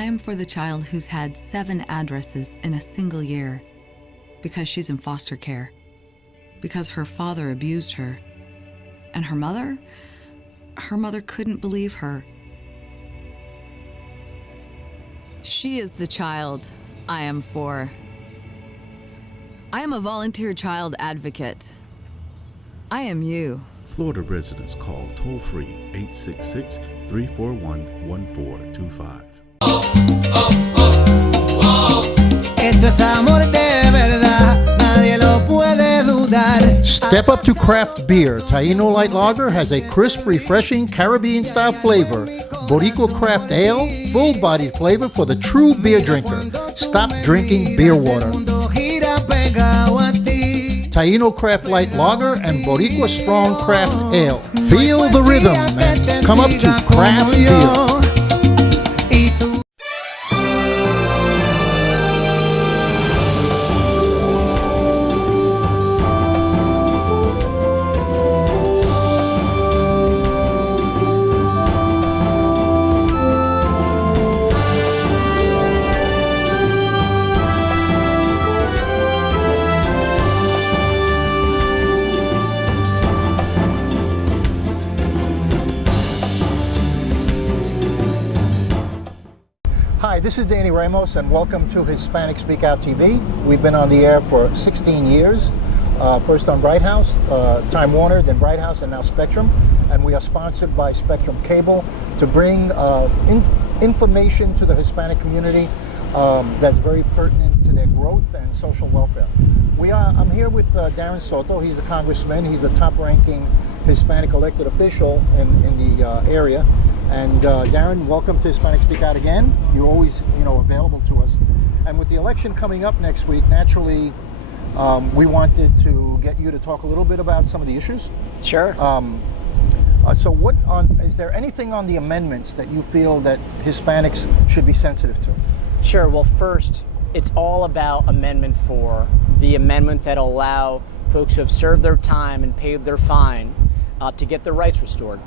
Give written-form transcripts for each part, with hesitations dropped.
I am for the child who's had 7 addresses in a single year because she's in foster care, because her father abused her, and her mother couldn't believe her. She is the child I am for. I am a volunteer child advocate. I am you. Florida residents call toll-free 866-341-1425. Esto es amor de verdad, nadie lo puede dudar. Step up to craft beer. Taino Light Lager has a crisp, refreshing Caribbean-style flavor. Boricua Craft Ale, full-bodied flavor for the true beer drinker. Stop drinking beer water. Taino Craft Light Lager and Boricua Strong Craft Ale. Feel the rhythm and come up to craft beer. Hi, this is Danny Ramos and welcome to Hispanic Speak Out TV. We've been on the air for 16 years, first on Bright House, Time Warner, then Bright House, and now Spectrum. And we are sponsored by Spectrum Cable to bring information to the Hispanic community that's very pertinent to their growth and social welfare. I'm here with Darren Soto. He's a congressman. He's the top-ranking Hispanic elected official in the area. And Darren, welcome to Hispanic Speak Out again. You're always, available to us. And with the election coming up next week, naturally, we wanted to get you to talk a little bit about some of the issues. Sure. So is there anything on the amendments that you feel that Hispanics should be sensitive to? Sure. Well, first, it's all about Amendment 4, the amendment that will allow folks who have served their time and paid their fine to get their rights restored.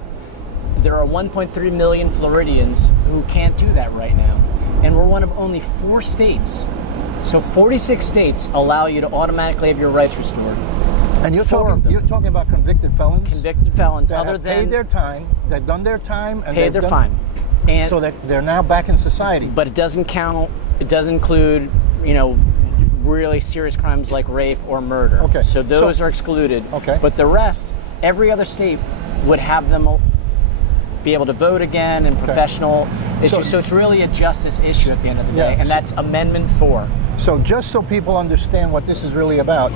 There are 1.3 million Floridians who can't do that right now. And we're one of only 4 states. So 46 states allow you to automatically have your rights restored. And you're talking about convicted felons? Convicted felons, that other have than paid their time, they've done their time, and paid their fine. And so they're now back in society. But it doesn't count. It does include, really serious crimes like rape or murder. Okay. So those are excluded. Okay. But the rest, every other state would have them be able to vote again and professional issues. So it's really a justice issue at the end of the day, and that's Amendment 4. So just so people understand what this is really about,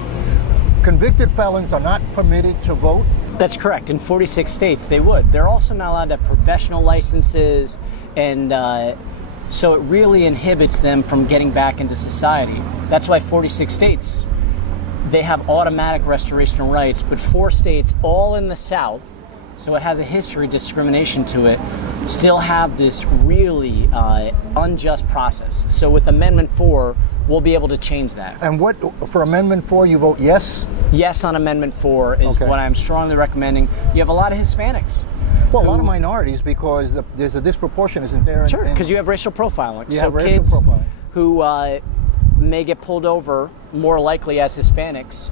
convicted felons are not permitted to vote? That's correct. In 46 states, they would. They're also not allowed to have professional licenses, and so it really inhibits them from getting back into society. That's why 46 states, they have automatic restoration of rights, but 4 states, all in the South, so it has a history of discrimination to it, still have this really unjust process. So with Amendment 4, we'll be able to change that. And for Amendment 4, you vote yes? Yes on Amendment 4 is what I'm strongly recommending. You have a lot of Hispanics. Well, a lot of minorities, because there's a disproportion, isn't there? Sure, because you have racial profiling. You so have racial kids profiling. Who may get pulled over more likely as Hispanics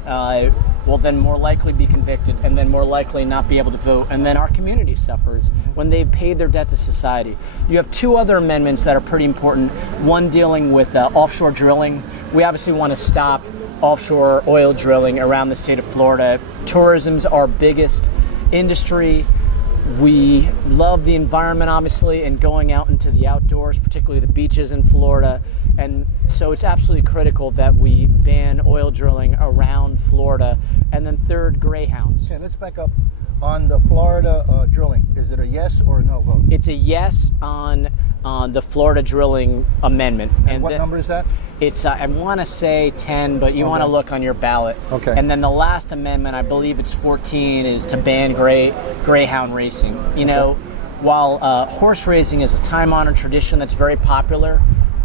will then more likely be convicted and then more likely not be able to vote. And then our community suffers when they've paid their debt to society. You have 2 other amendments that are pretty important. One dealing with offshore drilling. We obviously want to stop offshore oil drilling around the state of Florida. Tourism's our biggest industry. We love the environment, obviously, and going out into the outdoors, particularly the beaches in Florida. And so it's absolutely critical that we ban oil drilling around Florida. And then third, greyhounds. Okay, let's back up. On the Florida drilling, is it a yes or a no vote? It's a yes on the Florida drilling amendment. And what number is that? It's, I want to say 10, but you want to look on your ballot. Okay. And then the last amendment, I believe it's 14, is to ban greyhound racing. While horse racing is a time-honored tradition that's very popular,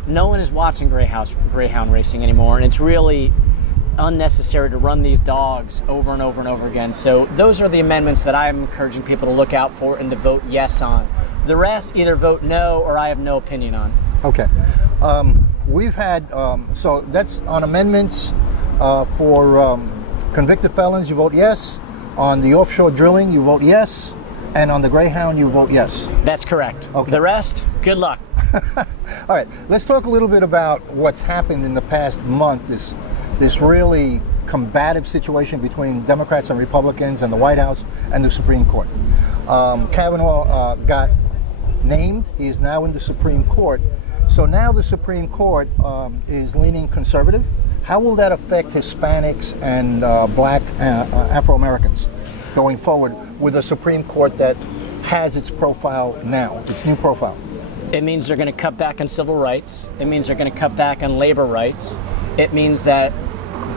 no one is watching greyhound racing anymore, and it's really unnecessary to run these dogs over and over and over again. So those are the amendments that I'm encouraging people to look out for and to vote yes on. The rest either vote no or I have no opinion on. Okay. We've had, so that's on amendments for convicted felons, you vote yes. On the offshore drilling, you vote yes. And on the Greyhound, you vote yes. That's correct. Okay. The rest, good luck. All right, let's talk a little bit about what's happened in the past month, this really combative situation between Democrats and Republicans and the White House and the Supreme Court. Kavanaugh got named. He is now in the Supreme Court. So now the Supreme Court is leaning conservative. How will that affect Hispanics and black Afro-Americans going forward with a Supreme Court that has its profile now, its new profile? It means they're going to cut back on civil rights. It means they're going to cut back on labor rights. It means that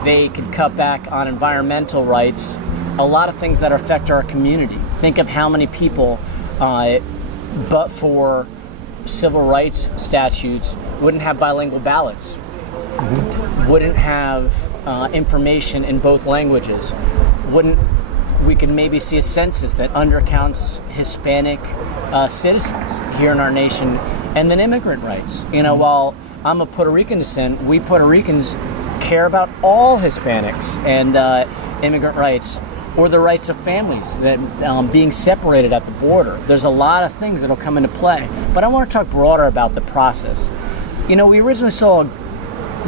they could cut back on environmental rights, a lot of things that affect our community. Think of how many people, but for civil rights statutes, wouldn't have bilingual ballots, wouldn't have information in both languages, we could maybe see a census that undercounts Hispanic citizens here in our nation, and then immigrant rights. You know, while I'm of Puerto Rican descent, we Puerto Ricans care about all Hispanics and immigrant rights, or the rights of families that being separated at the border. There's a lot of things that'll come into play, but I want to talk broader about the process. You know, we originally saw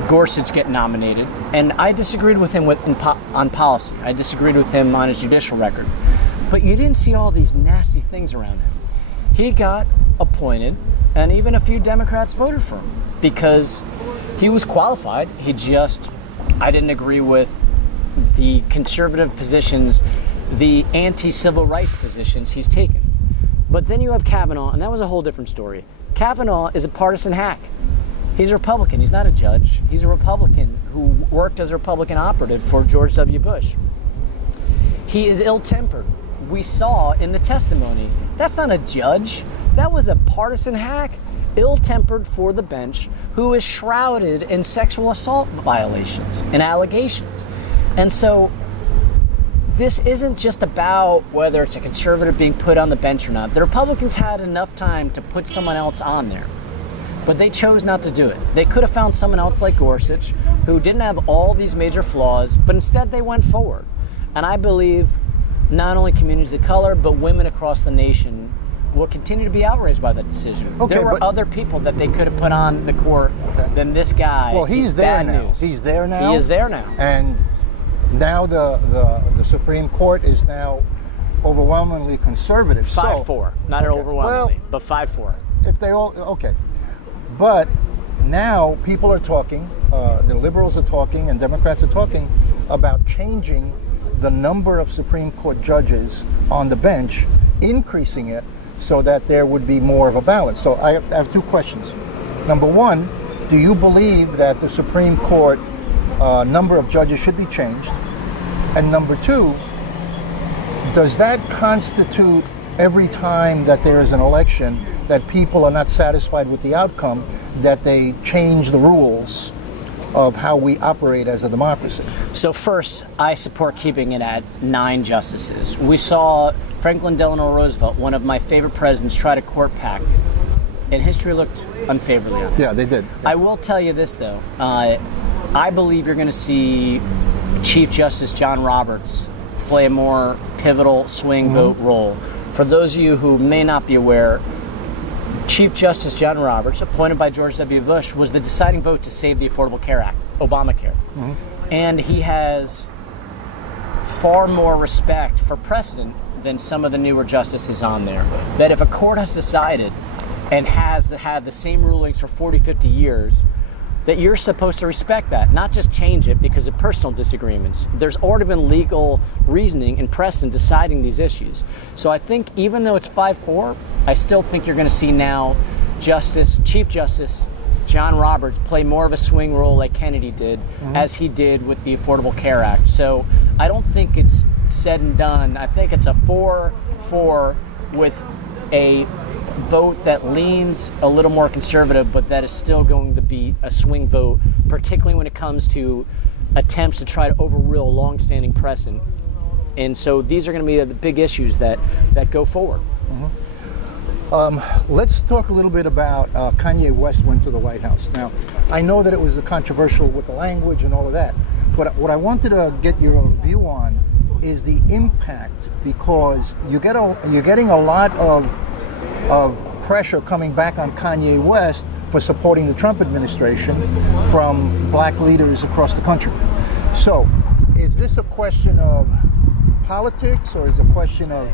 Gorsuch get nominated, and I disagreed with him on policy. I disagreed with him on his judicial record. But you didn't see all these nasty things around him. He got appointed, and even a few Democrats voted for him because he was qualified. I didn't agree with the conservative positions, the anti-civil rights positions he's taken. But then you have Kavanaugh, and that was a whole different story. Kavanaugh is a partisan hack. He's a Republican. He's not a judge. He's a Republican who worked as a Republican operative for George W. Bush. He is ill-tempered. We saw in the testimony, that's not a judge. That was a partisan hack, ill-tempered for the bench, who is shrouded in sexual assault violations and allegations. And so this isn't just about whether it's a conservative being put on the bench or not. The Republicans had enough time to put someone else on there, but they chose not to do it. They could have found someone else like Gorsuch, who didn't have all these major flaws, but instead they went forward. And I believe not only communities of color, but women across the nation will continue to be outraged by that decision. Okay, there were other people that they could have put on the court than this guy. Well, he's there now. News. He's there now. He is there now. And now the Supreme Court is now overwhelmingly conservative. 5-4, not overwhelmingly, but 5-4. If they all, okay. But now people are talking, the liberals are talking and Democrats are talking about changing the number of Supreme Court judges on the bench, increasing it so that there would be more of a balance. So I have two questions. Number one, do you believe that the Supreme Court number of judges should be changed? And number two, does that constitute every time that there is an election that people are not satisfied with the outcome, that they change the rules of how we operate as a democracy? So first, I support keeping it at 9 justices. We saw Franklin Delano Roosevelt, one of my favorite presidents, try to court pack, and history looked unfavorably on him. Yeah, they did. Yeah. I will tell you this, though. I believe you're going to see Chief Justice John Roberts play a more pivotal swing vote role. For those of you who may not be aware, Chief Justice John Roberts, appointed by George W. Bush, was the deciding vote to save the Affordable Care Act, Obamacare. And he has far more respect for precedent than some of the newer justices on there. That if a court has decided and has had the same rulings for 40, 50 years, that you're supposed to respect that, not just change it because of personal disagreements. There's already been legal reasoning and precedent deciding these issues. So I think even though it's 5-4, I still think you're going to see now Chief Justice John Roberts play more of a swing role like Kennedy did, as he did with the Affordable Care Act. So I don't think it's said and done. I think it's a 4-4 with a vote that leans a little more conservative, but that is still going to be a swing vote, particularly when it comes to attempts to try to overrule long-standing precedent. And so these are going to be the big issues that go forward. Let's talk a little bit about Kanye West went to the White House. Now, I know that it was controversial with the language and all of that, but what I wanted to get your view on is the impact, because you're getting a lot of pressure coming back on Kanye West for supporting the Trump administration from black leaders across the country. So, is this a question of politics, or is it a question of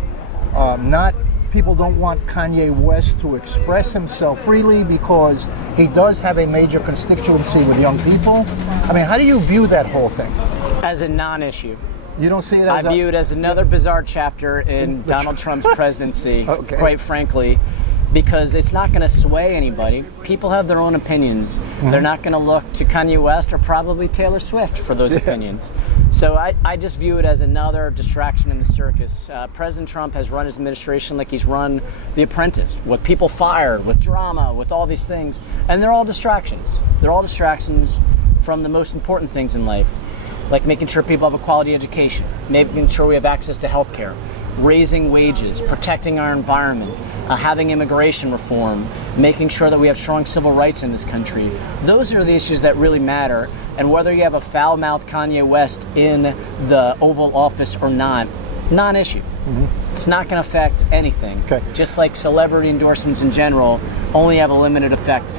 people don't want Kanye West to express himself freely because he does have a major constituency with young people? I mean, how do you view that whole thing? As a non-issue. You don't see it as I view it as another bizarre chapter in Donald Trump's presidency, Okay. quite frankly, because it's not going to sway anybody. People have their own opinions. They're not going to look to Kanye West or probably Taylor Swift for those opinions. So I just view it as another distraction in the circus. President Trump has run his administration like he's run The Apprentice, with people fired, with drama, with all these things. And they're all distractions. They're all distractions from the most important things in life, like making sure people have a quality education, making sure we have access to health care, raising wages, protecting our environment, having immigration reform, making sure that we have strong civil rights in this country. Those are the issues that really matter. And whether you have a foul-mouthed Kanye West in the Oval Office or not, non-issue. It's not going to affect anything. Okay. Just like celebrity endorsements in general only have a limited effect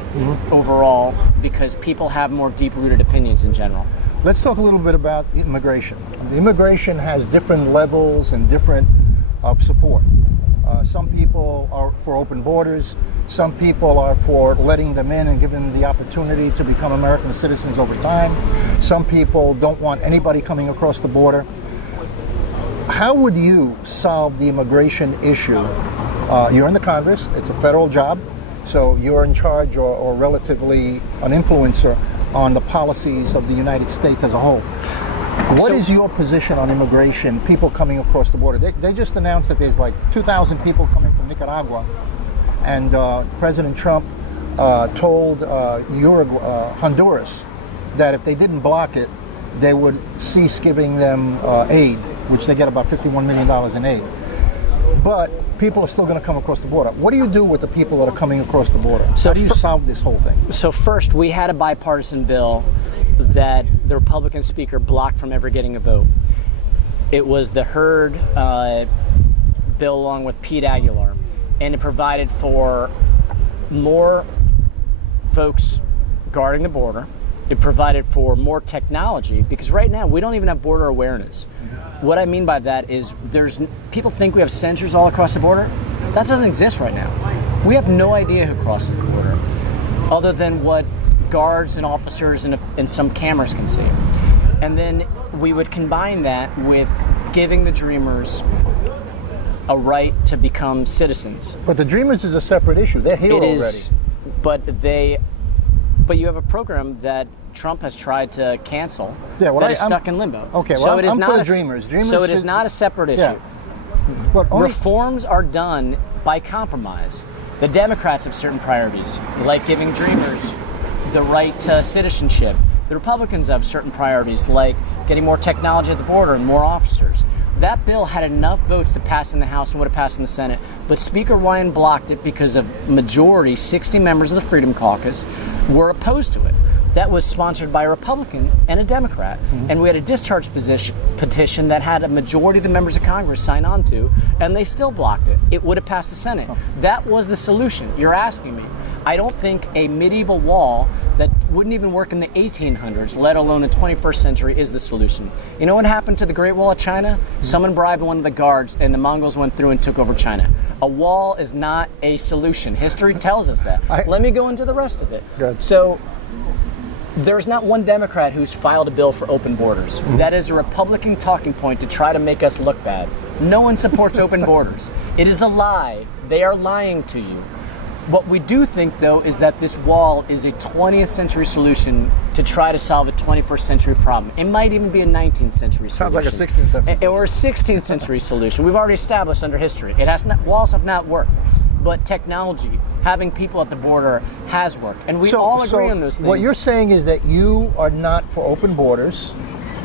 overall, because people have more deep-rooted opinions in general. Let's talk a little bit about immigration. The immigration has different levels and different support. Some people are for open borders. Some people are for letting them in and giving them the opportunity to become American citizens over time. Some people don't want anybody coming across the border. How would you solve the immigration issue? You're in the Congress. It's a federal job. So you're in charge, or relatively an influencer on the policies of the United States as a whole. What is your position on immigration, people coming across the border? They just announced that there's like 2,000 people coming from Nicaragua, and President Trump told Honduras that if they didn't block it, they would cease giving them aid, which they get about $51 million in aid. But people are still going to come across the border. What do you do with the people that are coming across the border? So how do you solve this whole thing? So first, we had a bipartisan bill that the Republican speaker blocked from ever getting a vote. It was the Hurd bill along with Pete Aguilar, and it provided for more folks guarding the border. It provided for more technology, because right now we don't even have border awareness. What I mean by that is people think we have sensors all across the border. That doesn't exist right now. We have no idea who crosses the border, other than what guards and officers and some cameras can see. And then we would combine that with giving the Dreamers a right to become citizens. But the Dreamers is a separate issue. They're here already. But you have a program that Trump has tried to cancel, Yeah, well, that is stuck in limbo. Okay, well, so it is I'm not for the Dreamers. So it is not a separate issue. Yeah. But only, Reforms are done by compromise. The Democrats have certain priorities, like giving Dreamers the right to citizenship. The Republicans have certain priorities, like getting more technology at the border and more officers. That bill had enough votes to pass in the House and would have passed in the Senate, but Speaker Ryan blocked it because a majority, 60 members of the Freedom Caucus, were opposed to it. That was sponsored by a Republican and a Democrat. And we had a discharge petition that had a majority of the members of Congress sign on to, and they still blocked it. It would have passed the Senate. That was the solution. You're asking me. I don't think a medieval wall that wouldn't even work in the 1800s, let alone the 21st century, is the solution. You know what happened to the Great Wall of China? Someone bribed one of the guards, and the Mongols went through and took over China. A wall is not a solution. History tells us that. Let me go into the rest of it. Good. So there's not one Democrat who's filed a bill for open borders. That is a Republican talking point to try to make us look bad. No one supports open borders. It is a lie. They are lying to you. What we do think, though, is that this wall is a 20th century solution to try to solve a 21st century problem. It might even be a 19th century solution. Sounds like a 16th century Or a 16th century solution. We've already established under history. It has not, walls have not worked. But technology, having people at the border, has worked. And we all agree on those things. What you're saying is that you are not for open borders.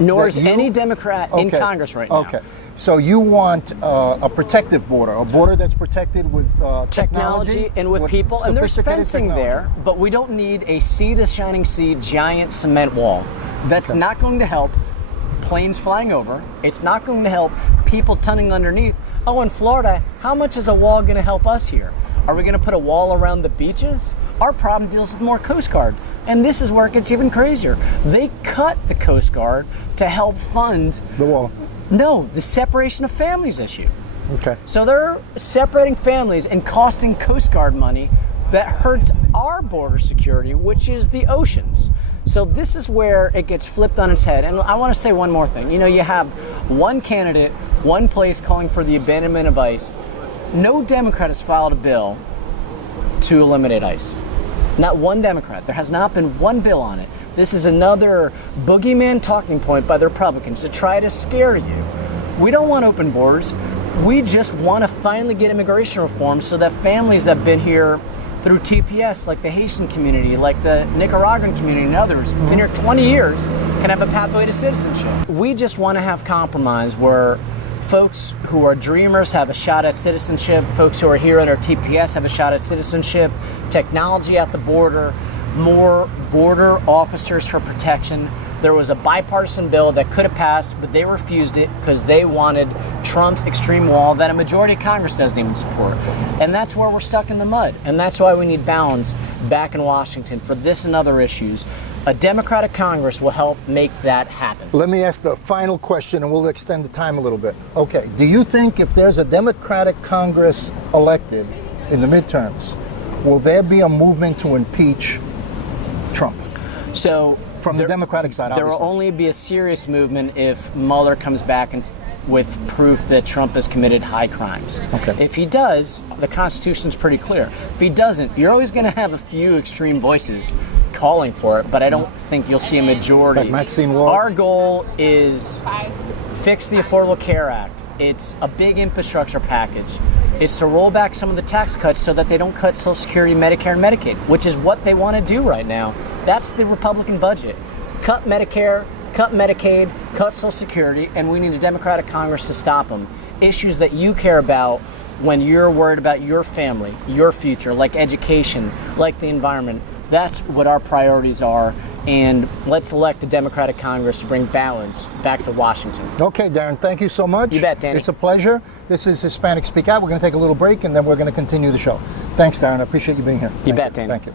Nor is any Democrat in Congress right now. Okay. So you want a protective border, a border that's protected with technology and with people, and there's fencing there, but we don't need a sea to shining sea giant cement wall. That's not going to help planes flying over. It's not going to help people tunneling underneath. Oh, in Florida, how much is a wall going to help us here? Are we going to put a wall around the beaches? Our problem deals with more Coast Guard. And this is where it gets even crazier. They cut the Coast Guard to help fund the wall. No, the separation of families issue. Okay. So they're separating families and costing Coast Guard money that hurts our border security, which is the oceans. So this is where it gets flipped on its head. And I want to say one more thing. You know, you have one candidate, one place calling for the abandonment of ICE. No Democrat has filed a bill to eliminate ICE. Not one Democrat. There has not been one bill on it. This is another boogeyman talking point by the Republicans to try to scare you. We don't want open borders. We just want to finally get immigration reform so that families that have been here through TPS, like the Haitian community, like the Nicaraguan community and others, been here 20 years, can have a pathway to citizenship. We just want to have compromise where folks who are dreamers have a shot at citizenship, folks who are here at our TPS have a shot at citizenship, technology at the border, more border officers for protection. There was a bipartisan bill that could have passed, but they refused it because they wanted Trump's extreme wall that a majority of Congress doesn't even support. And that's where we're stuck in the mud. And that's why we need balance back in Washington for this and other issues. A Democratic Congress will help make that happen. Let me ask the final question, and we'll extend the time a little bit. Okay, do you think if there's a Democratic Congress elected in the midterms, will there be a movement to impeach Trump? So from the Democratic side, there will only be a serious movement if Mueller comes back and with proof that Trump has committed high crimes. Okay. If he does, the Constitution's pretty clear. If he doesn't, you're always going to have a few extreme voices calling for it, but I don't think you'll see a majority. Like Maxine Ward. Our goal is fix the Affordable Care Act. It's a big infrastructure package. It's to roll back some of the tax cuts so that they don't cut Social Security, Medicare, and Medicaid, which is what they want to do right now. That's the Republican budget. Cut Medicare, cut Medicaid, cut Social Security, and we need a Democratic Congress to stop them. Issues that you care about when you're worried about your family, your future, like education, like the environment. That's what our priorities are, and let's elect a Democratic Congress to bring balance back to Washington. Okay, Darren, thank you so much. You bet, Danny. It's a pleasure. This is Hispanic Speak Out. We're going to take a little break, and then we're going to continue the show. Thanks, Darren. I appreciate you being here. You bet, Danny. Thank you.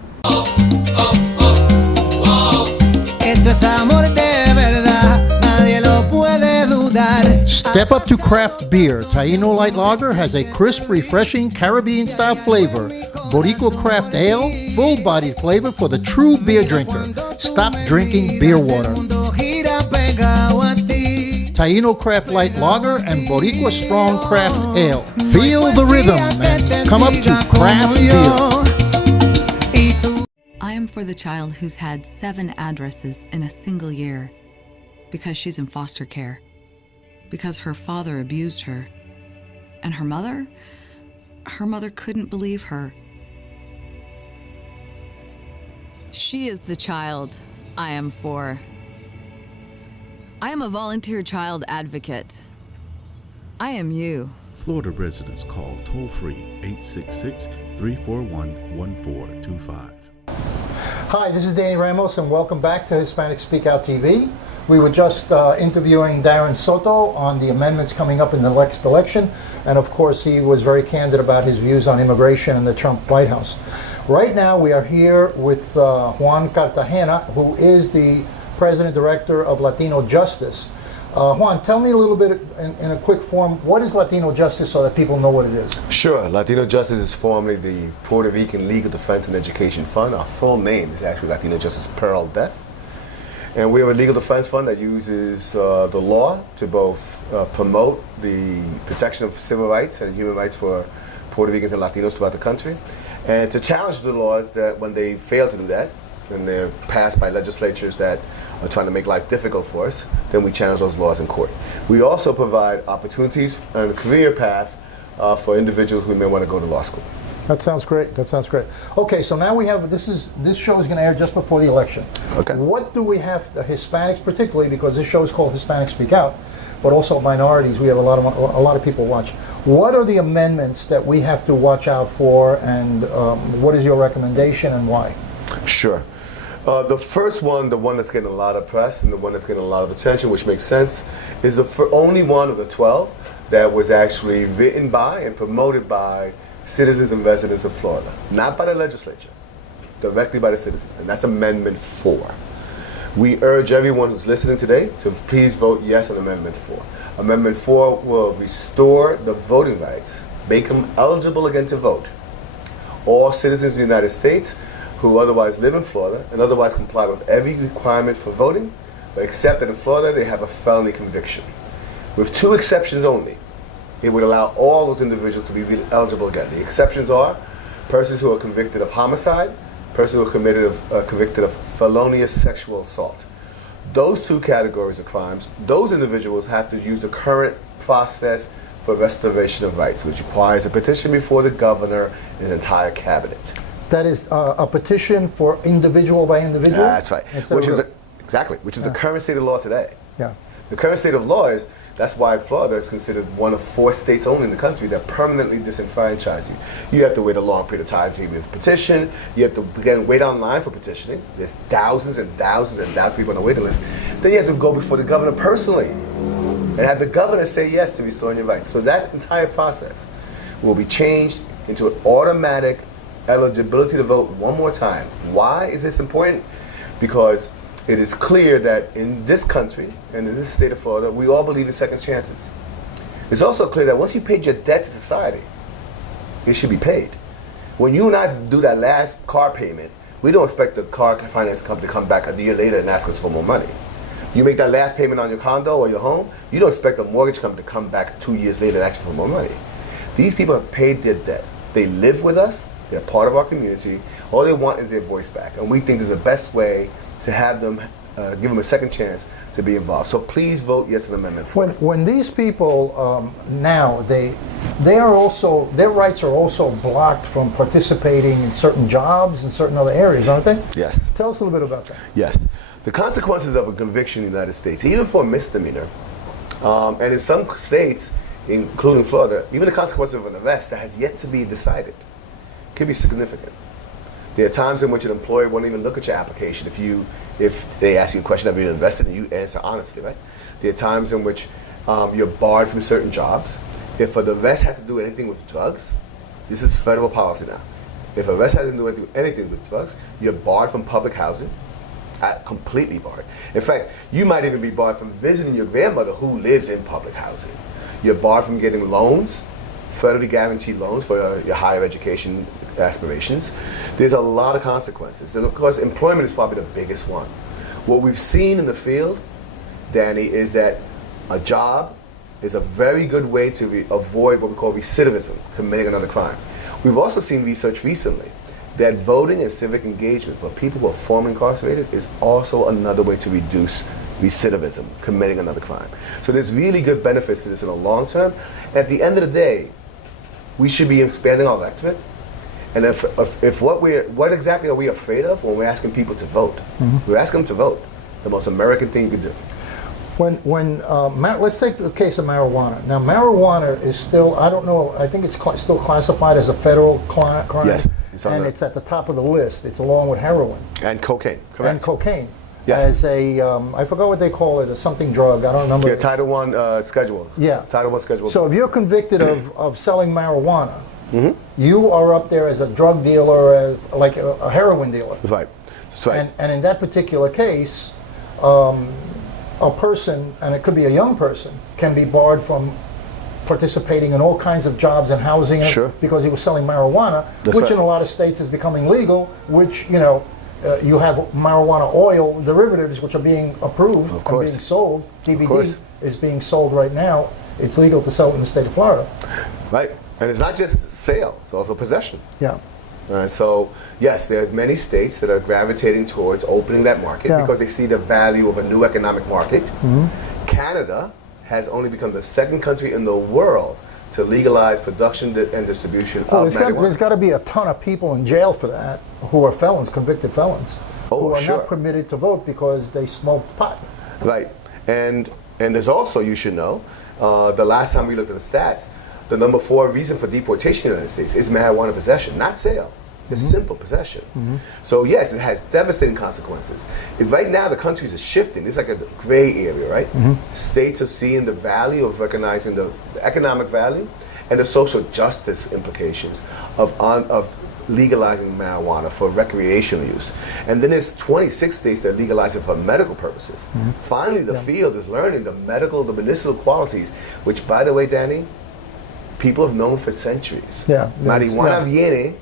Esto es amor de verdad, nadie lo puede dudar. Step up to craft beer. Taino Light Lager has a crisp, refreshing Caribbean-style flavor. Boricua Craft Ale, full-bodied flavor for the true beer drinker. Stop drinking beer water. Taino Craft Light Lager and Boricua Strong Craft Ale. Feel the rhythm and come up to craft beer. I am for the child who's had 7 addresses in a single year because she's in foster care, because her father abused her, and her mother couldn't believe her. She is the child I am for. I am a volunteer child advocate. I am you. Florida residents call toll-free 866-341-1425. Hi, this is Danny Ramos, and welcome back to Hispanic Speak Out TV. We were just interviewing Darren Soto on the amendments coming up in the next election, and of course he was very candid about his views on immigration and the Trump White House. Right now we are here with Juan Cartagena, who is the President Director of Latino Justice. Juan, tell me a little bit in a quick form, what is Latino Justice so that people know what it is? Sure. Latino Justice is formerly the Puerto Rican Legal Defense and Education Fund. Our full name is actually Latino Justice Peril Death. And we have a legal defense fund that uses the law to both promote the protection of civil rights and human rights for Puerto Ricans and Latinos throughout the country, and to challenge the laws that when they fail to do that, and they're passed by legislatures that are trying to make life difficult for us, then we challenge those laws in court. We also provide opportunities and a career path for individuals who may want to go to law school. That sounds great. That sounds great. Okay, so now we have this show is going to air just before the election. Okay. What do we have, the Hispanics particularly, because this show is called Hispanic Speak Out, but also minorities. We have a lot of people watch. What are the amendments that we have to watch out for, and what is your recommendation and why? Sure. The first one, the one that's getting a lot of press and the one that's getting a lot of attention, which makes sense, is the only one of the 12 that was actually written by and promoted by citizens and residents of Florida, not by the legislature, directly by the citizens, and that's Amendment 4. We urge everyone who's listening today to please vote yes on Amendment 4. Amendment 4 will restore the voting rights, make them eligible again to vote. All citizens of the United States who otherwise live in Florida and otherwise comply with every requirement for voting, but except that in Florida they have a felony conviction. With 2 exceptions only, it would allow all those individuals to be eligible again. The exceptions are persons who are convicted of homicide, persons who are convicted of felonious sexual assault. Those 2 categories of crimes, those individuals have to use the current process for restoration of rights, which requires a petition before the governor and his entire cabinet. That is a petition for individual by individual? That's right. Which is the current state of law today. Yeah. The current state of law is, that's why Florida is considered one of 4 states only in the country that permanently disenfranchise you. You have to wait a long period of time to even petition. You have to, again, wait online for petitioning. There's thousands and thousands and thousands of people on the waiting list. Then you have to go before the governor personally and have the governor say yes to restoring your rights. So that entire process will be changed into an automatic eligibility to vote one more time. Why is this important? Because it is clear that in this country and in this state of Florida, we all believe in second chances. It's also clear that once you paid your debt to society, it should be paid. When you and I do that last car payment, we don't expect the car finance company to come back a year later and ask us for more money. You make that last payment on your condo or your home, you don't expect the mortgage company to come back 2 years later and ask you for more money. These people have paid their debt. They live with us, they're part of our community. All they want is their voice back. And we think this is the best way to have them, give them a second chance to be involved. So please vote yes on Amendment 4. When these people now, they are also, their rights are also blocked from participating in certain jobs and certain other areas, aren't they? Yes. Tell us a little bit about that. Yes. The consequences of a conviction in the United States, even for a misdemeanor, and in some states, including Florida, even the consequences of an arrest that has yet to be decided, can be significant. There are times in which an employer won't even look at your application if they ask you a question, have you invested, and you answer honestly, right? There are times in which you're barred from certain jobs. If an arrest has to do anything with drugs, this is federal policy now. If an arrest has to do anything with drugs, you're barred from public housing, completely barred. In fact, you might even be barred from visiting your grandmother who lives in public housing. You're barred from getting loans, federally guaranteed loans for your higher education aspirations. There's a lot of consequences. And of course, employment is probably the biggest one. What we've seen in the field, Danny, is that a job is a very good way to avoid what we call recidivism, committing another crime. We've also seen research recently that voting and civic engagement for people who are formerly incarcerated is also another way to reduce recidivism, committing another crime. So there's really good benefits to this in the long term. And at the end of the day, we should be expanding our electorate. And if what exactly are we afraid of when we're asking people to vote? Mm-hmm. We're asking them to vote. The most American thing you could do. Let's take the case of marijuana. Now, marijuana is still, I don't know, I think it's still classified as a federal crime. Yes. It's at the top of the list. It's along with heroin. And cocaine, correct. And cocaine. Yes. As I forgot what they call it, a something drug, I don't remember. Yeah, Title I schedule. Yeah. Title I schedule. So if you're convicted of selling marijuana, mm-hmm. you are up there as a drug dealer, like a heroin dealer. That's right. That's right. And in that particular case, a person, and it could be a young person, can be barred from participating in all kinds of jobs and housing because he was selling marijuana, which in a lot of states is becoming legal, which, you know, you have marijuana oil derivatives which are being approved and being sold. CBD is being sold right now. It's legal to sell in the state of Florida. Right. And it's not just sale, it's also possession. Yeah. So, yes, there's many states that are gravitating towards opening that market because they see the value of a new economic market. Mm-hmm. Canada has only become the second country in the world to legalize production and distribution of marijuana. There's got to be a ton of people in jail for that who are felons, convicted felons, who are not permitted to vote because they smoked pot. Right. And And there's also, you should know, the last time we looked at the stats, the number 4 reason for deportation in the United States is marijuana possession, not sale. Just simple possession. So yes, it has devastating consequences. Right now, the country is shifting. It's like a gray area, right? States are seeing the value of recognizing the economic value and the social justice implications of legalizing marijuana for recreational use. And then there's 26 states that legalize it for medical purposes. Finally, the field is learning the medicinal qualities, which, by the way, Danny, people have known for centuries. Marijuana viene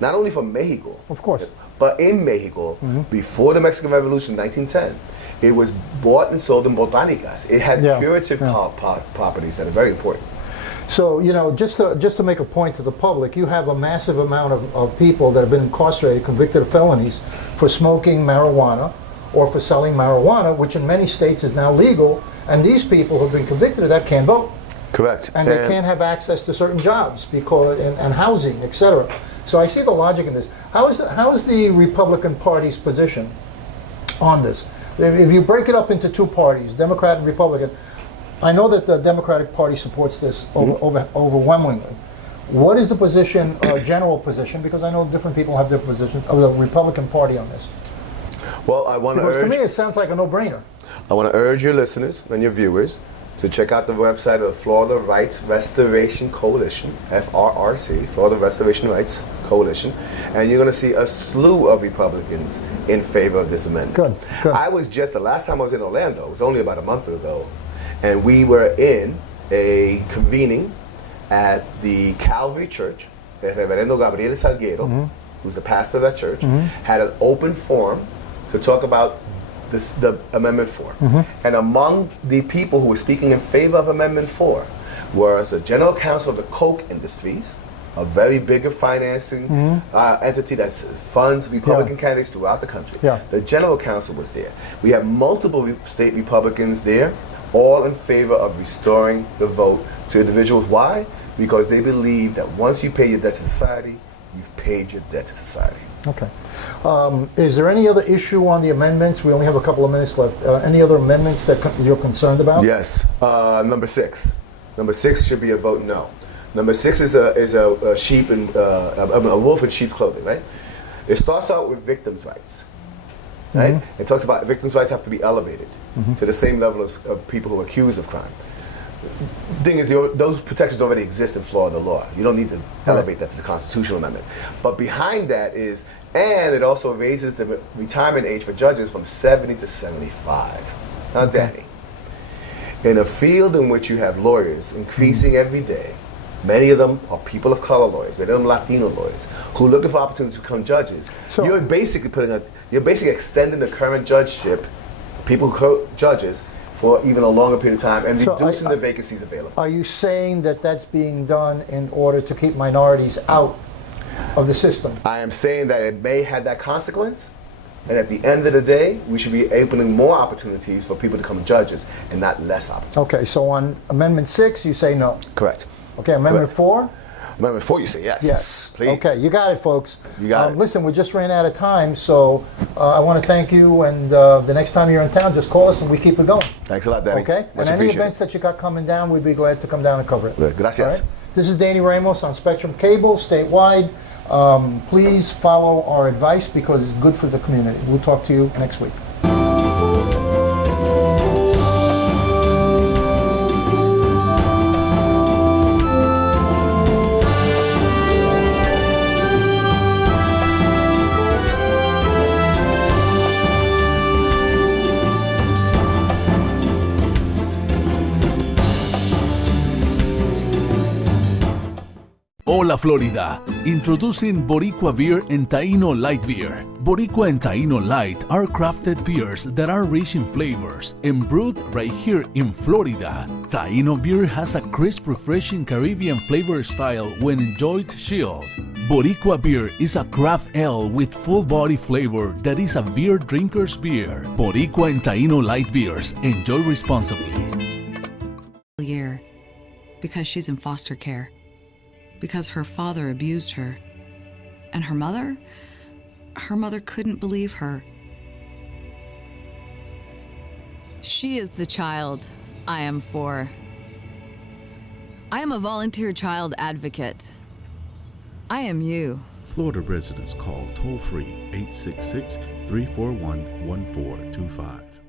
not only from Mexico, Of course. but in Mexico, before the Mexican Revolution in 1910, it was bought and sold in botanicas. It had curative properties that are very important. So, you know, just to make a point to the public, you have a massive amount of people that have been incarcerated, convicted of felonies for smoking marijuana or for selling marijuana, which in many states is now legal, and these people who have been convicted of that can't vote. Correct. And they can't have access to certain jobs because and housing, etc. So I see the logic in this. How is the Republican Party's position on this? If you break it up into 2 parties, Democrat and Republican, I know that the Democratic Party supports this overwhelmingly. What is the position, general position, because I know different people have different positions, of the Republican Party on this? Well, I want to urge... Because to me it sounds like a no-brainer. I want to urge your listeners and your viewers to check out the website of the Florida Rights Restoration Coalition, FRRC, Florida Restoration Rights Coalition, and you're going to see a slew of Republicans in favor of this amendment. Good. I was just, the last time I was in Orlando, it was only about a month ago, and we were in a convening at the Calvary Church. Reverendo Gabriel Salguero, who's the pastor of that church, had an open forum to talk about the Amendment 4. And among the people who were speaking in favor of Amendment 4 was the General Counsel of the Coke Industries, a very big financing entity that funds Republican candidates throughout the country. The General Counsel was there. We have multiple state Republicans there, all in favor of restoring the vote to individuals. Why? Because they believe that once you pay your debt to society, you've paid your debt to society. Okay. Is there any other issue on the amendments? We only have a couple of minutes left. Any other amendments that you're concerned about? Yes. Number 6. Number 6 should be a vote no. Number 6 is a sheep and a wolf in sheep's clothing, right? It starts out with victims' rights, right? It talks about victims' rights have to be elevated to the same level as people who are accused of crime. The thing is, those protections already exist in Florida law. You don't need to elevate that to the constitutional amendment. But behind that is, and it also raises the retirement age for judges from 70 to 75. Now, Danny, in a field in which you have lawyers increasing every day, many of them are people of color lawyers, many of them Latino lawyers, who are looking for opportunities to become judges. So you're basically extending the current judgeship, people who judges, for even a longer period of time, and reducing the vacancies available. Are you saying that that's being done in order to keep minorities out of the system? I am saying that it may have that consequence, and at the end of the day, we should be opening more opportunities for people to become judges, and not less opportunities. Okay, so on Amendment 6, you say no. Correct. Okay, Amendment 4? Amendment 4, you say yes. Yes. Please. Okay, you got it, folks. You got it. Listen, we just ran out of time, so I want to thank you, and the next time you're in town, just call us and we keep it going. Thanks a lot, Danny. Okay? Much And any appreciated. events that you got coming down, we'd be glad to come down and cover it. Good. Gracias. All right? This is Danny Ramos on Spectrum Cable, statewide. Please follow our advice because it's good for the community. We'll talk to you next week. Hola Florida, introducing Boricua Beer and Taino Light Beer. Boricua and Taino Light are crafted beers that are rich in flavors and brewed right here in Florida. Taino beer has a crisp, refreshing Caribbean flavor style when enjoyed chilled. Boricua beer is a craft ale with full body flavor that is a beer drinker's beer. Boricua and Taino Light Beers, enjoy responsibly. Year because she's in foster care. Because her father abused her. And her mother couldn't believe her. She is the child I am for. I am a volunteer child advocate. I am you. Florida residents call toll-free 866-341-1425.